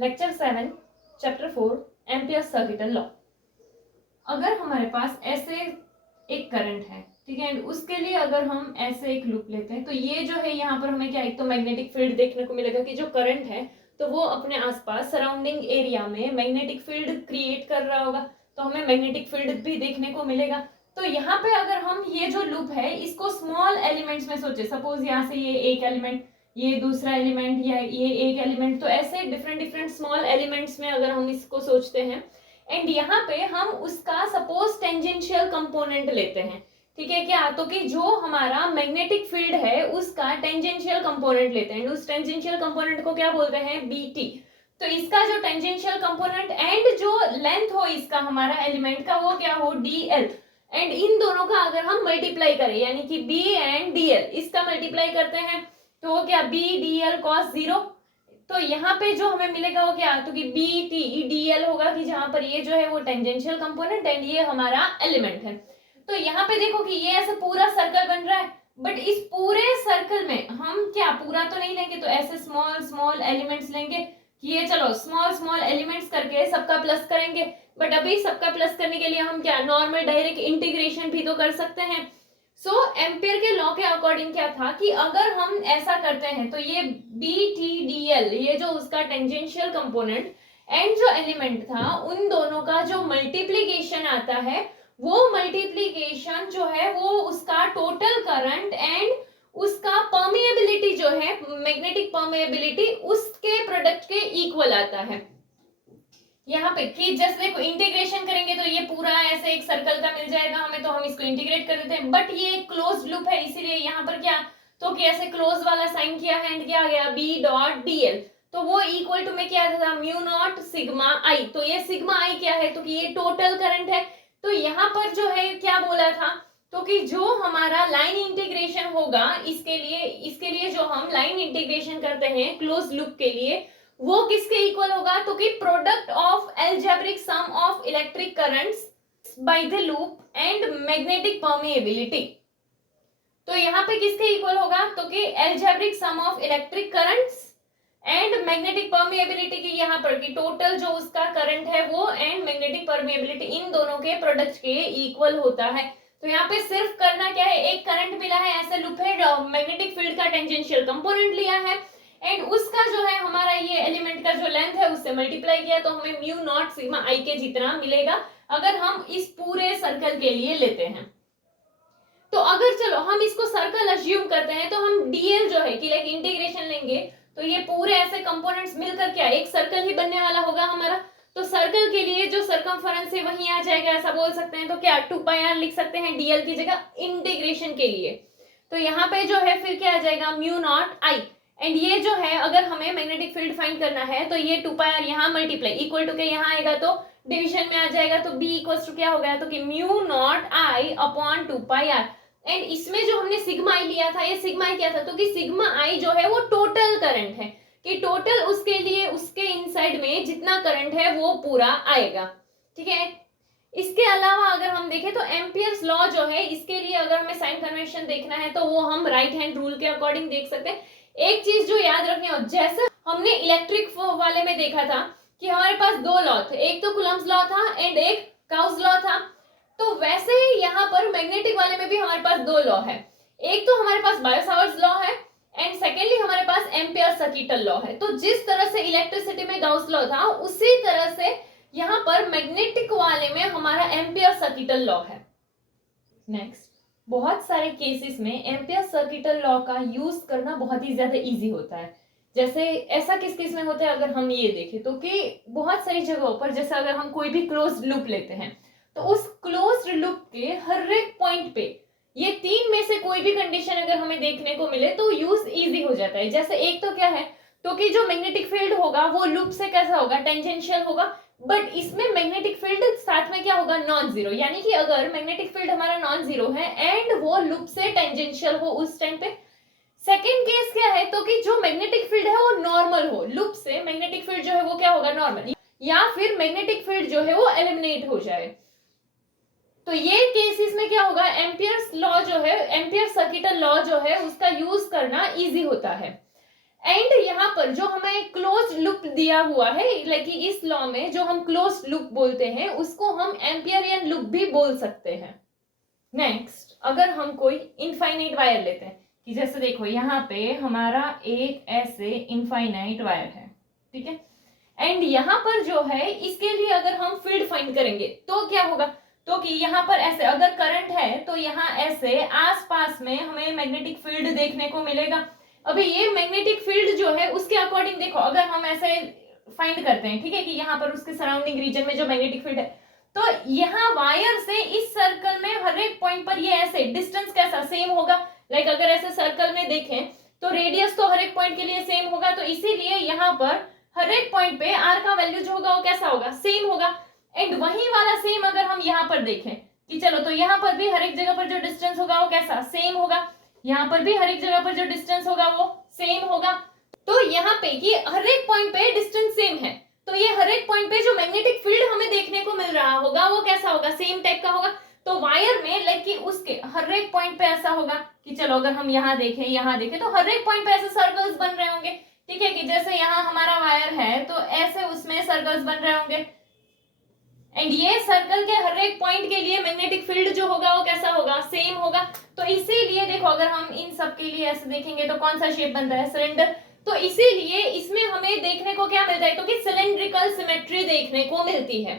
Lecture 7 chapter 4 ampere circuital law. अगर हमारे पास ऐसे एक करंट है, ठीक है, एंड उसके लिए अगर हम ऐसे एक लूप लेते हैं तो ये जो है यहाँ पर हमें क्या, एक तो मैग्नेटिक फील्ड देखने को मिलेगा कि जो करंट है तो वो अपने आसपास सराउंडिंग एरिया में मैग्नेटिक फील्ड क्रिएट कर रहा होगा, तो हमें मैग्नेटिक फील्ड भी देखने को मिलेगा। तो यहाँ पे अगर हम ये जो लूप है इसको स्मॉल एलिमेंट्स में सोचे, सपोज यहाँ से ये एक एलिमेंट, ये दूसरा एलिमेंट, या ये एक एलिमेंट, तो ऐसे डिफरेंट डिफरेंट स्मॉल एलिमेंट्स में अगर हम इसको सोचते हैं एंड यहाँ पे हम उसका सपोज टेंजेंशियल कंपोनेंट लेते हैं, ठीक है क्या, तो कि जो हमारा मैग्नेटिक फील्ड है उसका टेंजेंशियल कंपोनेंट लेते हैं, उस टेंजेंशियल कंपोनेंट को क्या बोलते हैं, बीटी। तो इसका जो टेंजेंशियल कंपोनेंट एंड जो लेंथ हो इसका हमारा एलिमेंट का वो क्या हो, डीएल, एंड इन दोनों का अगर हम मल्टीप्लाई करें यानी कि बी एंड डीएल, इसका मल्टीप्लाई करते हैं तो वो क्या, बी डीएल कॉस जीरो। तो यहाँ पे जो हमें मिलेगा वो क्या, तो कि बी टी डी एल होगा, कि जहां पर ये जो है वो टेंजेंशियल कंपोनेंट एंड ये हमारा एलिमेंट है। तो यहाँ पे देखो कि ये ऐसे पूरा सर्कल बन रहा है, बट इस पूरे सर्कल में हम क्या पूरा तो नहीं लेंगे, तो ऐसे स्मॉल स्मॉल एलिमेंट्स लेंगे कि ये चलो स्मॉल स्मॉल एलिमेंट्स करके सबका प्लस करेंगे। बट अभी सबका प्लस करने के लिए हम क्या नॉर्मल डायरेक्ट इंटीग्रेशन भी तो कर सकते हैं। सो एम्पियर के लॉ के अकॉर्डिंग क्या था कि अगर हम ऐसा करते हैं तो ये बी टी डी एल, ये जो उसका टेंजेंशियल कंपोनेंट एंड जो एलिमेंट था, उन दोनों का जो मल्टीप्लीकेशन आता है, वो मल्टीप्लीकेशन जो है वो उसका टोटल करंट एंड उसका परमिएबिलिटी जो है, मैग्नेटिक परमिएबिलिटी, उसके प्रोडक्ट के इक्वल आता है। यहाँ पे कि जैसे देखो इंटीग्रेशन करेंगे तो ये पूरा ऐसे एक सर्कल का मिल जाएगा हमें, तो हम इसको इंटीग्रेट कर देते हैं, बट ये क्लोज लूप है इसीलिए यहाँ पर क्या, तो कि ऐसे क्लोज वाला साइन किया है एंड क्या आ गया, बी डॉट डीएल, तो वो इक्वल टू में क्या था, म्यू नॉट सिग्मा आई। तो ये सिग्मा आई क्या है, तो कि ये टोटल करंट है। तो यहाँ पर जो है क्या बोला था, तो कि जो हमारा लाइन इंटीग्रेशन होगा इसके लिए जो हम लाइन इंटीग्रेशन करते हैं क्लोज लूप के लिए, वो किसके इक्वल होगा, तो कि product of algebraic sum of electric currents by the loop and magnetic permeability. तो यहाँ पे किसके इक्वल होगा, तो कि algebraic sum of electric currents and magnetic permeability की, यहाँ पर कि टोटल जो उसका करंट है वो एंड मैग्नेटिक परमिएबिलिटी, इन दोनों के प्रोडक्ट के इक्वल होता है। तो यहाँ पे सिर्फ करना क्या है, एक करंट मिला है, ऐसे लूप है, मैग्नेटिक फील्ड का टेंजेंशियल कंपोनेंट लिया है एंड उसका जो है हमारा ये एलिमेंट का जो लेंथ है उससे मल्टीप्लाई किया, तो हमें म्यू नॉट सिग्मा आई के जितना मिलेगा अगर हम इस पूरे सर्कल के लिए लेते हैं। तो अगर चलो हम इसको सर्कल अज्यूम करते हैं तो हम डीएल जो है कि लाइक इंटीग्रेशन लेंगे तो ये पूरे ऐसे कंपोनेंट्स मिलकर क्या एक सर्कल ही बनने वाला होगा हमारा। तो सर्कल के लिए जो सर्कमफेरेंस है वही आ जाएगा, ऐसा बोल सकते हैं। तो क्या 2πr लिख सकते हैं डीएल की जगह इंटीग्रेशन के लिए। तो यहाँ पे जो है फिर क्या आ जाएगा, म्यू नॉट आई, एंड ये जो है अगर हमें मैग्नेटिक फील्ड फाइंड करना है तो ये 2πr यहाँ मल्टीप्लाई इक्वल टू के यहाँ आएगा तो डिवीजन में आ जाएगा, तो b इक्वल्स टू क्या हो गया, तो कि mu not I upon 2πr। And इसमें जो हमने सिग्मा आई लिया था, ये सिग्मा आई क्या था, तो कि सिग्मा आई जो है वो टोटल करंट है, कि टोटल उसके लिए उसके इनसाइड में जितना करंट है वो पूरा आएगा, ठीक है। इसके अलावा अगर हम देखें तो एम्पियर्स लॉ जो है इसके लिए अगर हमें साइन कन्वेंशन देखना है तो वो हम राइट हैंड रूल के अकॉर्डिंग देख सकते हैं। एक चीज जो याद रखनी हो, जैसे हमने इलेक्ट्रिक वाले में देखा था कि हमारे पास दो लॉ थे, एक तो कुलम्स लॉ था एंड एक गाउस लॉ था, तो वैसे ही यहाँ पर मैग्नेटिक वाले में भी हमारे पास दो लॉ है, एक तो हमारे पास बायो-सावर्ट्स लॉ है एंड सेकेंडली हमारे पास एम्पियर सर्किटल लॉ है। तो जिस तरह से इलेक्ट्रिसिटी में गाउस लॉ था उसी तरह से यहाँ पर मैग्नेटिक वाले में हमारा एम्पियर सर्किटल लॉ है। नेक्स्ट, बहुत सारे केसेस में एम्पियर सर्किटल लॉ का यूज करना बहुत ही ज्यादा इजी होता है। जैसे ऐसा किस केस में होता है, अगर हम ये देखें तो कि बहुत सारी जगहों पर, जैसे अगर हम कोई भी क्लोज्ड लूप लेते हैं तो उस क्लोज्ड लूप के हर एक पॉइंट पे ये तीन में से कोई भी कंडीशन अगर हमें देखने को मिले तो यूज इजी हो जाता है। जैसे एक तो क्या है, तो कि जो मैग्नेटिक फील्ड होगा वो लूप से कैसा होगा, टेंजेंशियल होगा, बट इसमें मैग्नेटिक फील्ड साथ में क्या होगा, नॉन जीरो, यानी कि अगर मैग्नेटिक फील्ड हमारा नॉन जीरो है एंड वो लूप से टेंजेंशियल हो उस टाइम पे। सेकेंड केस क्या है, तो कि जो मैग्नेटिक फील्ड है वो नॉर्मल हो, लूप से मैग्नेटिक फील्ड जो है वो क्या होगा, नॉर्मल, या फिर मैग्नेटिक फील्ड जो है वो एलिमिनेट हो जाए। तो ये केसेस में क्या होगा, एम्पियर्स लॉ जो है, एम्पियर सर्किटल लॉ जो है उसका यूज करना इजी होता है। एंड यहाँ पर जो हमें क्लोज लूप दिया हुआ है, लाइक इस लॉ में जो हम क्लोज लूप बोलते हैं उसको हम एम्पियरियन लूप भी बोल सकते हैं। नेक्स्ट, अगर हम कोई इनफाइनाइट वायर लेते हैं कि जैसे देखो यहाँ पे हमारा एक ऐसे इनफाइनाइट वायर है, ठीक है, एंड यहाँ पर जो है इसके लिए अगर हम फील्ड फाइंड करेंगे तो क्या होगा, तो कि यहाँ पर ऐसे अगर करंट है तो यहाँ ऐसे आसपास में हमें मैग्नेटिक फील्ड देखने को मिलेगा। अभी ये मैग्नेटिक फील्ड जो है उसके अकॉर्डिंग देखो, अगर हम ऐसे फाइंड करते हैं, ठीक है, कि यहाँ पर उसके सराउंडिंग रीजन में जो मैग्नेटिक फील्ड है, तो यहाँ वायर से इस सर्कल में हर एक पॉइंट पर ये ऐसे डिस्टेंस कैसा सेम होगा, लाइक अगर ऐसे सर्कल में देखें तो रेडियस तो हर एक पॉइंट के लिए सेम होगा, तो इसीलिए यहाँ पर हर एक पॉइंट पे आर का वैल्यू जो होगा वो कैसा होगा, सेम होगा। एंड वही वाला सेम अगर हम यहाँ पर देखें कि चलो तो यहाँ पर भी हर एक जगह पर जो डिस्टेंस होगा वो कैसा सेम होगा, यहाँ पर भी हर एक जगह पर जो डिस्टेंस होगा वो सेम होगा। तो यहाँ पे कि हर एक पॉइंट पे डिस्टेंस सेम है, तो ये हर एक पॉइंट पे जो मैग्नेटिक फील्ड हमें देखने को मिल रहा होगा वो कैसा होगा, सेम टाइप का होगा। तो वायर में लाइक कि उसके हर एक पॉइंट पे ऐसा होगा कि चलो अगर हम यहाँ देखें तो हर एक पॉइंट पे ऐसे सर्कल्स बन रहे होंगे, ठीक है, कि जैसे यहाँ हमारा वायर है तो ऐसे उसमें सर्कल्स बन रहे होंगे, एंड ये सर्कल के हर एक पॉइंट के लिए मैग्नेटिक फील्ड जो होगा वो कैसा होगा, सेम होगा। तो इसीलिए देखो अगर हम इन सब के लिए ऐसे देखेंगे तो कौन सा शेप बनता है, सिलेंडर, तो इसीलिए इसमें हमें देखने को क्या मिलता है, तो कि सिलेंड्रिकल सिमेट्री देखने को मिलती है।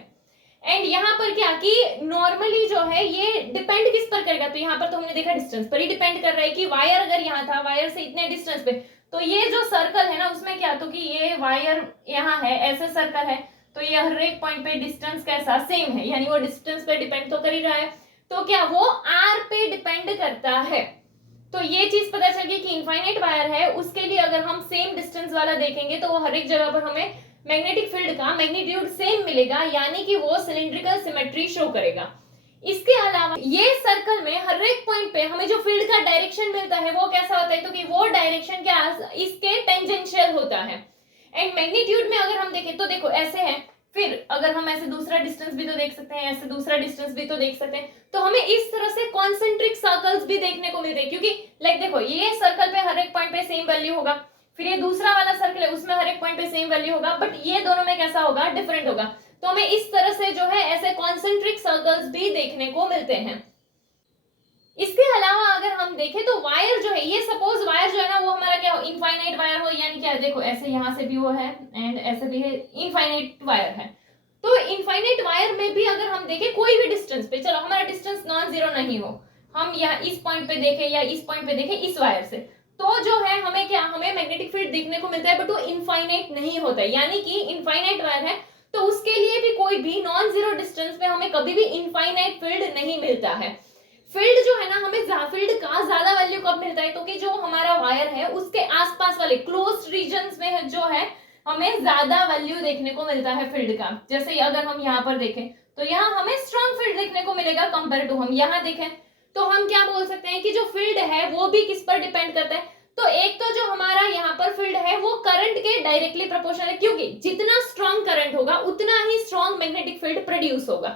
एंड यहाँ पर क्या कि नॉर्मली जो है ये डिपेंड किस पर करेगा, तो यहाँ पर तो हमने देखा डिस्टेंस पर ही डिपेंड कर रहा है कि वायर अगर यहाँ था, वायर से इतने डिस्टेंस पे, तो ये जो सर्कल है ना उसमें क्या, तो कि ये वायर यहाँ है, ऐसे सर्कल है, तो ये हर एक पॉइंट पे डिस्टेंस कैसा सेम है, यानी वो डिस्टेंस पे डिपेंड तो कर ही रहा है, तो क्या वो आर पे डिपेंड करता है। तो ये चीज पता चल गई कि इनफाइनाइट वायर है उसके लिए अगर हम सेम डिस्टेंस वाला देखेंगे तो वो हर एक जगह पर हमें मैग्नेटिक फील्ड का मैग्नीट्यूड सेम मिलेगा, यानी कि वो सिलेंड्रिकल सिमेट्री शो करेगा। इसके अलावा ये सर्कल में हर एक पॉइंट पे हमें जो फील्ड का डायरेक्शन मिलता है वो कैसा होता है, तो कि वो डायरेक्शन क्या इसके टेंजेंशियल होता है। एंड मैग्नीट्यूड में अगर हम देखें तो देखो ऐसे है, फिर अगर हम ऐसे दूसरा डिस्टेंस भी तो देख सकते हैं, ऐसे दूसरा डिस्टेंस भी तो देख सकते हैं, तो हमें इस तरह से कॉन्सेंट्रिक सर्कल्स भी देखने को मिलते हैं, क्योंकि लाइक देखो ये सर्कल पे हर एक पॉइंट पे सेम वैल्यू होगा, फिर ये दूसरा वाला सर्कल है उसमें हर एक पॉइंट पे सेम वैल्यू होगा, बट ये दोनों में कैसा होगा, डिफरेंट होगा। तो हमें इस तरह से जो है ऐसे कॉन्सेंट्रिक सर्कल्स भी देखने को मिलते हैं। इसके अलावा अगर हम देखें तो वायर जो है, ये सपोज वायर जो है ना वो हमारा क्या हो, इनफाइनाइट वायर हो, यानी क्या देखो ऐसे यहाँ से भी वो है एंड ऐसे भी है, इनफाइनाइट वायर है। तो इनफाइनाइट वायर में भी अगर हम देखें कोई भी डिस्टेंस पे, चलो हमारा डिस्टेंस नॉन जीरो नहीं हो, हम यहाँ इस पॉइंट पे देखें या इस पॉइंट पे देखें इस वायर से, तो जो है हमें क्या, हमें मैग्नेटिक फील्ड देखने को मिलता है, बट वो इनफाइनाइट नहीं होता है, यानी कि इनफाइनाइट वायर है तो उसके लिए भी कोई भी नॉन जीरो डिस्टेंस पे हमें कभी भी इनफाइनाइट फील्ड नहीं मिलता है। फील्ड जो है ना हमें फील्ड का ज्यादा वैल्यू कब मिलता है, तो कि जो हमारा वायर है उसके आसपास वाले क्लोज रीजन्स में जो है हमें ज्यादा वैल्यू देखने को मिलता है फील्ड का। जैसे अगर हम यहाँ पर देखें तो यहाँ हमें स्ट्रॉन्ग फील्ड देखने को मिलेगा कंपेयर टू हम यहाँ देखें, तो हम क्या बोल सकते हैं कि जो फील्ड है वो भी किस पर डिपेंड करता है, तो एक तो जो हमारा यहाँ पर फील्ड है वो करंट के डायरेक्टली प्रोपोर्शनल है, क्योंकि जितना स्ट्रॉन्ग करंट होगा उतना ही स्ट्रॉन्ग मैग्नेटिक फील्ड प्रोड्यूस होगा,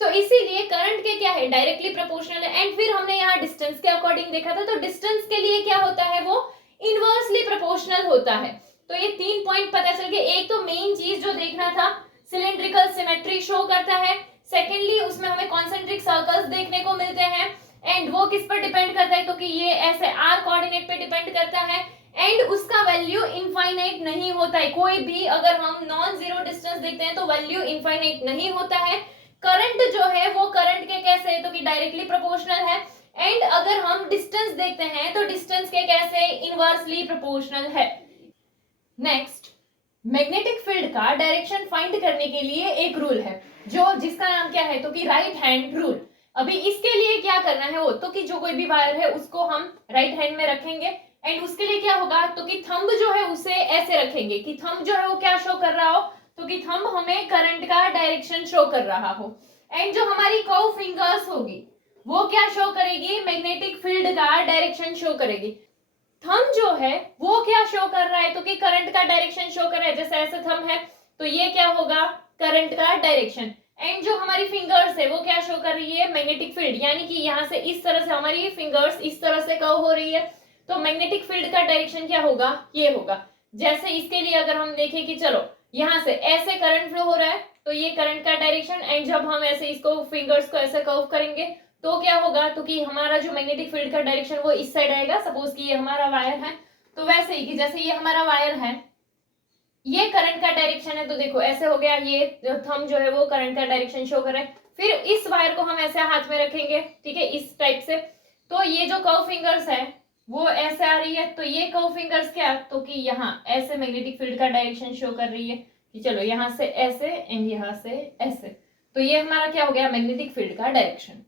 तो इसीलिए करंट के क्या है, डायरेक्टली प्रोपोर्शनल है। एंड फिर हमने यहाँ डिस्टेंस के अकॉर्डिंग देखा था, तो डिस्टेंस के लिए क्या होता है, वो इनवर्सली प्रोपोर्शनल होता है। तो ये 3 पॉइंट पता चल गए। एक तो मेन चीज जो देखना था सिलेंड्रिकल सिमेट्री शो करता है, सेकेंडली उसमें हमें कॉन्सेंट्रिक सर्कल्स देखने को मिलते हैं, एंड वो किस पर डिपेंड करता है, तो कि ये ऐसे आर कोऑर्डिनेट पे डिपेंड करता है, एंड उसका वैल्यू इनफाइनाइट नहीं होता है, कोई भी अगर हम नॉन जीरो डिस्टेंस देखते हैं तो वैल्यू इनफाइनाइट नहीं होता है। करंट जो है वो करंट के कैसे है, तो कि डायरेक्टली प्रोपोर्शनल है, एंड अगर हम डिस्टेंस देखते हैं तो डिस्टेंस के कैसे, इनवर्सली प्रोपोर्शनल है। नेक्स्ट, मैग्नेटिक फील्ड का डायरेक्शन फाइंड करने के लिए एक रूल है जो जिसका नाम क्या है, तो कि राइट हैंड रूल। अभी इसके लिए क्या करना है, वो तो कि जो कोई भी वायर है उसको हम राइट हैंड में रखेंगे, एंड उसके लिए क्या होगा, तो कि थंब जो है उसे ऐसे रखेंगे कि थंब जो है वो क्या शो कर रहा हो, तो कि थंब हमें करंट का डायरेक्शन शो कर रहा हो, एंड जो हमारी कर्व फिंगर्स होगी वो क्या शो करेगी, मैग्नेटिक फील्ड का डायरेक्शन शो करेगी। थंब जो है वो क्या शो कर रहा है, तो कि करंट का डायरेक्शन शो कर रहा है, जैसे ऐसे थंब है तो ये क्या होगा, करंट का डायरेक्शन, एंड जो हमारी फिंगर्स है वो क्या शो कर रही है, मैग्नेटिक फील्ड, यानी कि यहाँ से इस तरह से हमारी फिंगर्स इस तरह से कर्व हो रही है, तो मैग्नेटिक फील्ड का डायरेक्शन क्या होगा, ये होगा। जैसे इसके लिए अगर हम देखें कि चलो यहां से ऐसे करंट फ्लो हो रहा है, तो ये करंट का डायरेक्शन, एंड जब हम ऐसे इसको फिंगर्स को ऐसे कर्व करेंगे तो क्या होगा, तो कि हमारा जो मैग्नेटिक फील्ड का डायरेक्शन वो इस साइड आएगा। सपोज कि ये हमारा वायर है, तो वैसे ही कि जैसे ये हमारा वायर है, ये करंट का डायरेक्शन है, तो देखो ऐसे हो गया, ये थंब जो है वो करंट का डायरेक्शन शो कर रहा है। फिर इस वायर को हम ऐसे हाथ में रखेंगे, ठीक है, इस टाइप से, तो ये जो कर्व फिंगर्स है वो ऐसे आ रही है, तो ये कर्व फिंगर्स क्या, तो कि यहाँ ऐसे मैग्नेटिक फील्ड का डायरेक्शन शो कर रही है कि चलो यहाँ से ऐसे एंड यहाँ से ऐसे, तो ये हमारा क्या हो गया, मैग्नेटिक फील्ड का डायरेक्शन।